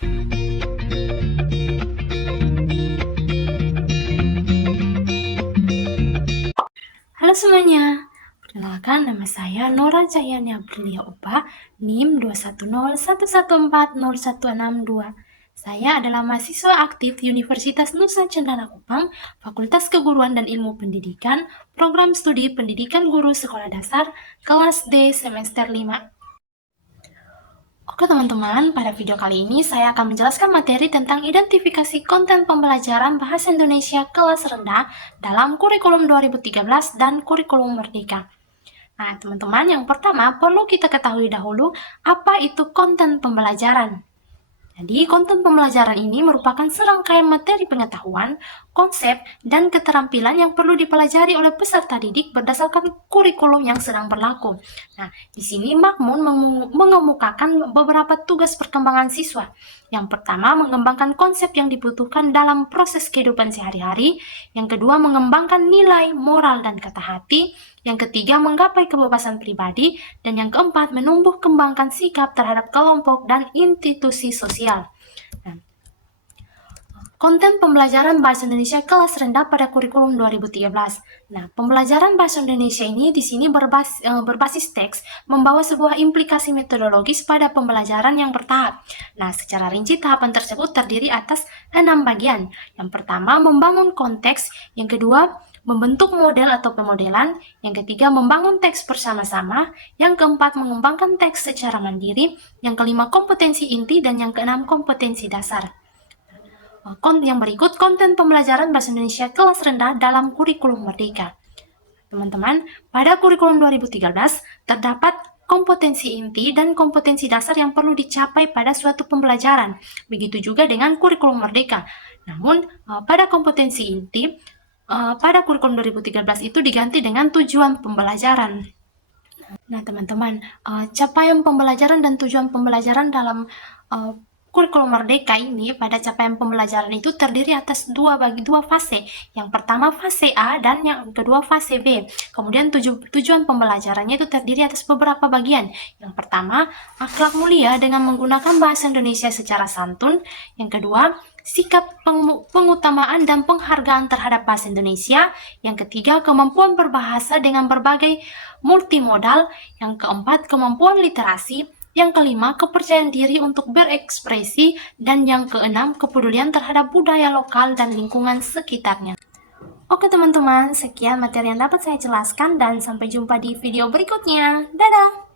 Halo semuanya, perkenalkan nama saya Nora Cahyani Aprilia Upa, NIM 21011140162. Saya adalah mahasiswa aktif Universitas Nusa Cendana Kupang, Fakultas Keguruan dan Ilmu Pendidikan, Program Studi Pendidikan Guru Sekolah Dasar, kelas D semester 5. Oke teman-teman, pada video kali ini saya akan menjelaskan materi tentang identifikasi konten pembelajaran Bahasa Indonesia kelas rendah dalam kurikulum 2013 dan kurikulum Merdeka. Nah, teman-teman, yang pertama perlu kita ketahui dahulu apa itu konten pembelajaran. Jadi, konten pembelajaran ini merupakan serangkaian materi pengetahuan, konsep, dan keterampilan yang perlu dipelajari oleh peserta didik berdasarkan kurikulum yang sedang berlaku. Nah, di sini Makmun mengemukakan beberapa tugas perkembangan siswa. Yang pertama, mengembangkan konsep yang dibutuhkan dalam proses kehidupan sehari-hari. Yang kedua, mengembangkan nilai, moral, dan kata hati. Yang ketiga, menggapai kebebasan pribadi. Dan yang keempat, menumbuh kembangkan sikap terhadap kelompok dan institusi sosial. Nah, konten pembelajaran Bahasa Indonesia kelas rendah pada kurikulum 2013. Nah, pembelajaran Bahasa Indonesia ini di sini berbasis teks, membawa sebuah implikasi metodologis pada pembelajaran yang bertahap. Nah, secara rinci tahapan tersebut terdiri atas 6 bagian. Yang pertama, membangun konteks. Yang kedua, membentuk model atau pemodelan. Yang ketiga, membangun teks bersama-sama. Yang keempat, mengembangkan teks secara mandiri. Yang kelima, kompetensi inti. Dan yang keenam, kompetensi dasar. Yang berikut konten pembelajaran Bahasa Indonesia kelas rendah dalam kurikulum Merdeka. Teman-teman, pada kurikulum 2013 terdapat kompetensi inti dan kompetensi dasar yang perlu dicapai pada suatu pembelajaran. Begitu juga dengan kurikulum Merdeka. Namun, pada kompetensi inti, pada kurikulum 2013 itu diganti dengan tujuan pembelajaran. Nah, teman-teman, capaian pembelajaran dan tujuan pembelajaran dalam kurikulum Merdeka ini pada capaian pembelajaran itu terdiri atas dua fase. Yang pertama fase A dan yang kedua fase B. Kemudian tujuan pembelajarannya itu terdiri atas beberapa bagian. Yang pertama, akhlak mulia dengan menggunakan bahasa Indonesia secara santun. Yang kedua, sikap pengutamaan dan penghargaan terhadap bahasa Indonesia. Yang ketiga, kemampuan berbahasa dengan berbagai multimodal. Yang keempat, kemampuan literasi. Yang kelima, kepercayaan diri untuk berekspresi. Dan yang keenam, kepedulian terhadap budaya lokal dan lingkungan sekitarnya. Oke teman-teman, sekian materi yang dapat saya jelaskan dan sampai jumpa di video berikutnya. Dadah!